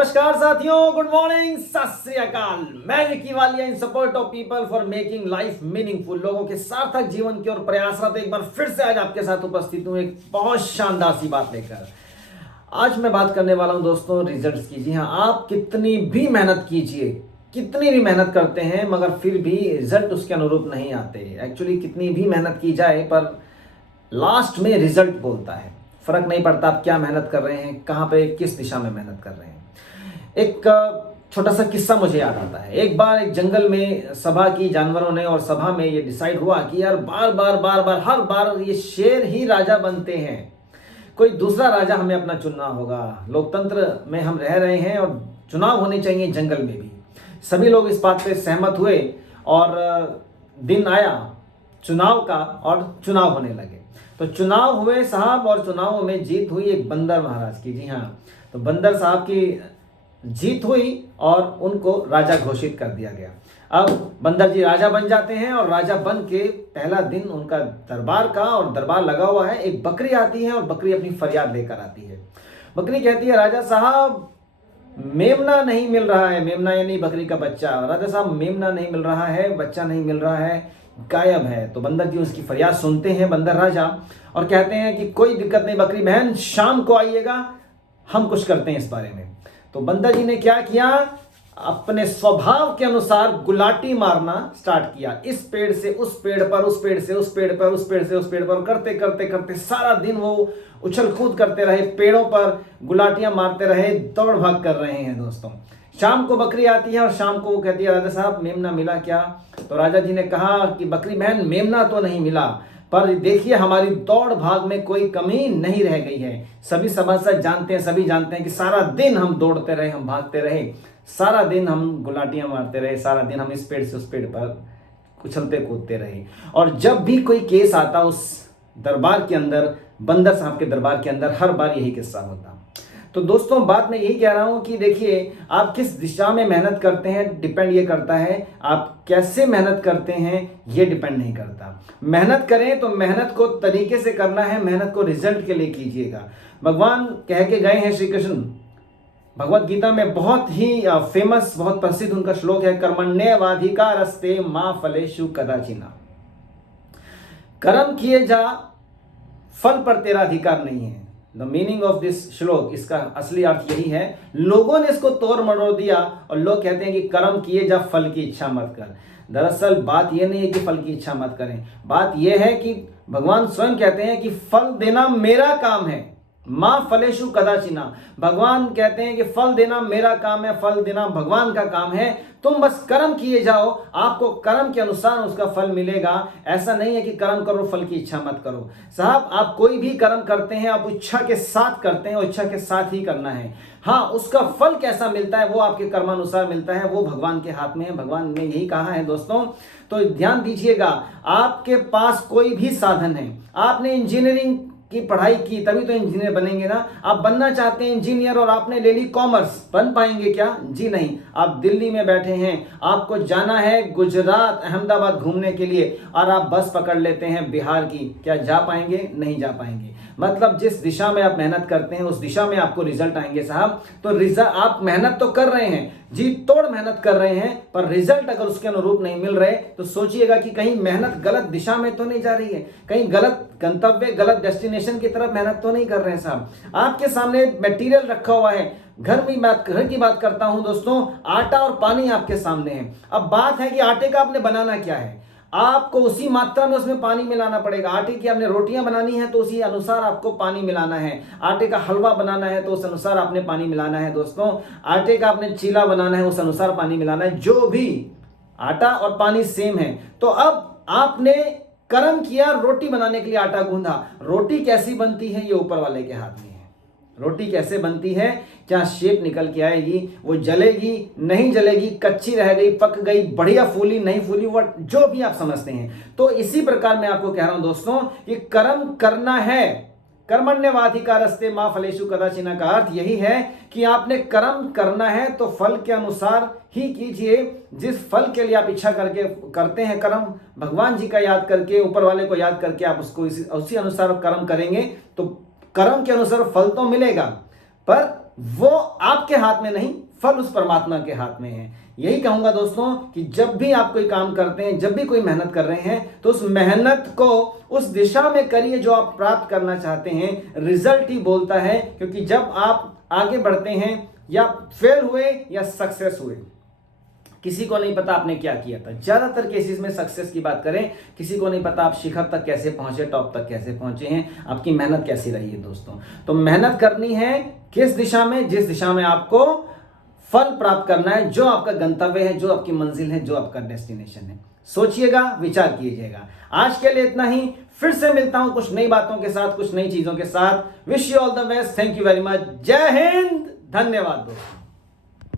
नमस्कार साथियों, good morning, सत श्री अकाल। मैं विकी वालिया इन support of people for making life meaningful. लोगों के सार्थक जीवन की ओर प्रयासरत एक बार फिर से आज आपके साथ उपस्थित हूं एक बहुत शानदार सी बात लेकर। आज मैं बात करने वाला हूं दोस्तों रिजल्ट्स की। जी हाँ, आप कितनी भी मेहनत कीजिए, कितनी भी मेहनत करते हैं मगर फिर भी रिजल्ट उसके अनुरूप नहीं आते। एक्चुअली कितनी भी मेहनत की जाए पर लास्ट में रिजल्ट बोलता है। फर्क नहीं पड़ता आप क्या मेहनत कर रहे हैं, कहाँ पे किस दिशा में मेहनत कर रहे हैं। एक छोटा सा किस्सा मुझे याद आता है। एक बार एक जंगल में सभा की जानवरों ने, और सभा में ये डिसाइड हुआ कि यार बार बार हर बार ये शेर ही राजा बनते हैं, कोई दूसरा राजा हमें अपना चुनना होगा। लोकतंत्र में हम रह रहे हैं और चुनाव होने चाहिए जंगल में भी। सभी लोग इस बात पे सहमत हुए और दिन आया चुनाव का और चुनाव होने लगे। तो चुनाव हुए साहब, और चुनावों में जीत हुई एक बंदर महाराज की। जी हाँ, तो बंदर साहब की जीत हुई और उनको राजा घोषित कर दिया गया। अब बंदर जी राजा बन जाते हैं और राजा बन के पहला दिन उनका दरबार का, और दरबार लगा हुआ है। एक बकरी आती है और बकरी अपनी फरियाद लेकर आती है। बकरी कहती है राजा साहब मेमना नहीं मिल रहा है। मेमना यानी बकरी का बच्चा। राजा साहब मेमना नहीं मिल रहा है, बच्चा नहीं मिल रहा है, गायब है। तो बंदर जी उसकी फरियाद सुनते हैं बंदर राजा, और कहते हैं कि कोई दिक्कत नहीं बकरी बहन, शाम को आइएगा, हम कुछ करते हैं इस बारे में। तो बंदर जी ने क्या किया, अपने स्वभाव के अनुसार गुलाटी मारना स्टार्ट किया। इस पेड़ से उस पेड़ पर, उस पेड़ से उस पेड़ पर, उस पेड़ से उस पेड़ पर, करते करते करते सारा दिन वो उछल कूद करते रहे, पेड़ों पर गुलाटियां मारते रहे, दौड़ भाग कर रहे हैं दोस्तों। शाम को बकरी आती है और शाम को वो कहती है राजा साहब मेमना मिला क्या। तो राजा जी ने कहा कि बकरी बहन मेमना तो नहीं मिला, पर देखिए हमारी दौड़ भाग में कोई कमी नहीं रह गई है। सभी सभासद जानते हैं, सभी जानते हैं कि सारा दिन हम दौड़ते रहे, हम भागते रहे, सारा दिन हम गुलाटियां मारते रहे, सारा दिन हम इस पेड़ से उस पेड़ पर उछलते कूदते रहे। और जब भी कोई केस आता उस दरबार के अंदर, बंदर साहब के दरबार के अंदर, हर बार यही किस्सा होता। तो दोस्तों बात मैं यही कह रहा हूं कि देखिए आप किस दिशा में मेहनत करते हैं डिपेंड ये करता है, आप कैसे मेहनत करते हैं ये डिपेंड नहीं करता। मेहनत करें तो मेहनत को तरीके से करना है, मेहनत को रिजल्ट के लिए कीजिएगा। भगवान कह के गए हैं श्री कृष्ण भगवत गीता में, बहुत ही फेमस, बहुत प्रसिद्ध उनका श्लोक है, कर्मण्येवाधिकारस्ते मा फलेषु कदाचिन। कर्म किए जा, फल पर तेरा अधिकार नहीं है। द मीनिंग ऑफ दिस श्लोक, इसका असली अर्थ यही है। लोगों ने इसको तोड़ मरोड़ दिया और लोग कहते हैं कि कर्म किए जा, फल की इच्छा मत कर। दरअसल बात यह नहीं है कि फल की इच्छा मत करें, बात यह है कि भगवान स्वयं कहते हैं कि फल देना मेरा काम है, मां फलेषु कदाचिना। भगवान कहते हैं कि फल देना मेरा काम है, फल देना भगवान का काम है। तुम बस कर्म किए जाओ, आपको कर्म के अनुसार उसका फल मिलेगा। ऐसा नहीं है कि कर्म करो फल की इच्छा मत करो। साहब आप कोई भी कर्म करते हैं आप इच्छा के साथ करते हैं और इच्छा के साथ ही करना है। हाँ, उसका फल कैसा मिलता है वो आपके कर्मानुसार मिलता है, वो भगवान के हाथ में है। भगवान ने यही कहा है दोस्तों। तो ध्यान दीजिएगा, आपके पास कोई भी साधन है, आपने इंजीनियरिंग की पढ़ाई की तभी तो इंजीनियर बनेंगे ना। आप बनना चाहते हैं इंजीनियर और आपने ले ली कॉमर्स, बन पाएंगे क्या? जी नहीं। आप दिल्ली में बैठे हैं, आपको जाना है गुजरात अहमदाबाद घूमने के लिए, और आप बस पकड़ लेते हैं बिहार की, क्या जा पाएंगे? नहीं जा पाएंगे। मतलब जिस दिशा में आप मेहनत करते हैं उस दिशा में आपको रिजल्ट आएंगे साहब। तो रिजल्ट, आप मेहनत तो कर रहे हैं, जी तोड़ मेहनत कर रहे हैं, पर रिजल्ट अगर उसके अनुरूप नहीं मिल रहे तो सोचिएगा कि कहीं मेहनत गलत दिशा में तो नहीं जा रही है, कहीं गलत गंतव्य, गलत डेस्टिनेशन की तरफ मेहनत तो नहीं कर रहे हैं साहब। आपके सामने मटेरियल रखा हुआ है, घर की बात करता हूं दोस्तों, आटा और पानी आपके सामने है। अब बात है कि आटे का आपने बनाना क्या है, आपको उसी मात्रा में उसमें पानी मिलाना पड़ेगा। आटे की आपने रोटियां बनानी है तो उसी अनुसार आपको पानी मिलाना है। आटे का हलवा बनाना है तो उस अनुसार आपने पानी मिलाना है दोस्तों। आटे का आपने चीला बनाना है, उस अनुसार पानी मिलाना है। जो भी आटा और पानी सेम है। तो अब आपने कर्म किया, रोटी बनाने के लिए आटा गूंधा। रोटी कैसी बनती है ये ऊपर वाले के हाथ में है। रोटी कैसे बनती है, क्या शेप निकल के आएगी, वो जलेगी नहीं जलेगी, कच्ची रह गई, पक गई, बढ़िया फूली नहीं फूली, वो जो भी आप समझते हैं। तो इसी प्रकार मैं आपको कह रहा हूं दोस्तों कि कर्म करना है। कर्मण्येवाधिकारस्ते मा फलेषु कदाचिन का अर्थ यही है कि आपने कर्म करना है तो फल के अनुसार ही कीजिए। जिस फल के लिए आप इच्छा करके करते हैं कर्म, भगवान जी का याद करके, ऊपर वाले को याद करके आप उसको उसी अनुसार कर्म करेंगे तो कर्म के अनुसार फल तो मिलेगा, पर वो आपके हाथ में नहीं, फल उस परमात्मा के हाथ में है। यही कहूंगा दोस्तों कि जब भी आप कोई काम करते हैं, जब भी कोई मेहनत कर रहे हैं, तो उस मेहनत को उस दिशा में करिए जो आप प्राप्त करना चाहते हैं। रिजल्ट ही बोलता है, क्योंकि जब आप आगे बढ़ते हैं, या फेल हुए या सक्सेस हुए, किसी को नहीं पता आपने क्या किया था। ज्यादातर केसेस में सक्सेस की बात करें, किसी को नहीं पता आप शिखर तक कैसे पहुंचे, टॉप तक कैसे पहुंचे हैं, आपकी मेहनत कैसी रही है दोस्तों। तो मेहनत करनी है किस दिशा में? जिस दिशा में आपको फल प्राप्त करना है, जो आपका गंतव्य है, जो आपकी मंजिल है, जो आपका डेस्टिनेशन है। सोचिएगा, विचार कीजिएगा। आज के लिए इतना ही। फिर से मिलता हूं कुछ नई बातों के साथ, कुछ नई चीजों के साथ। Wish you all the best. Thank you very much. जय हिंद। धन्यवाद दोस्तों।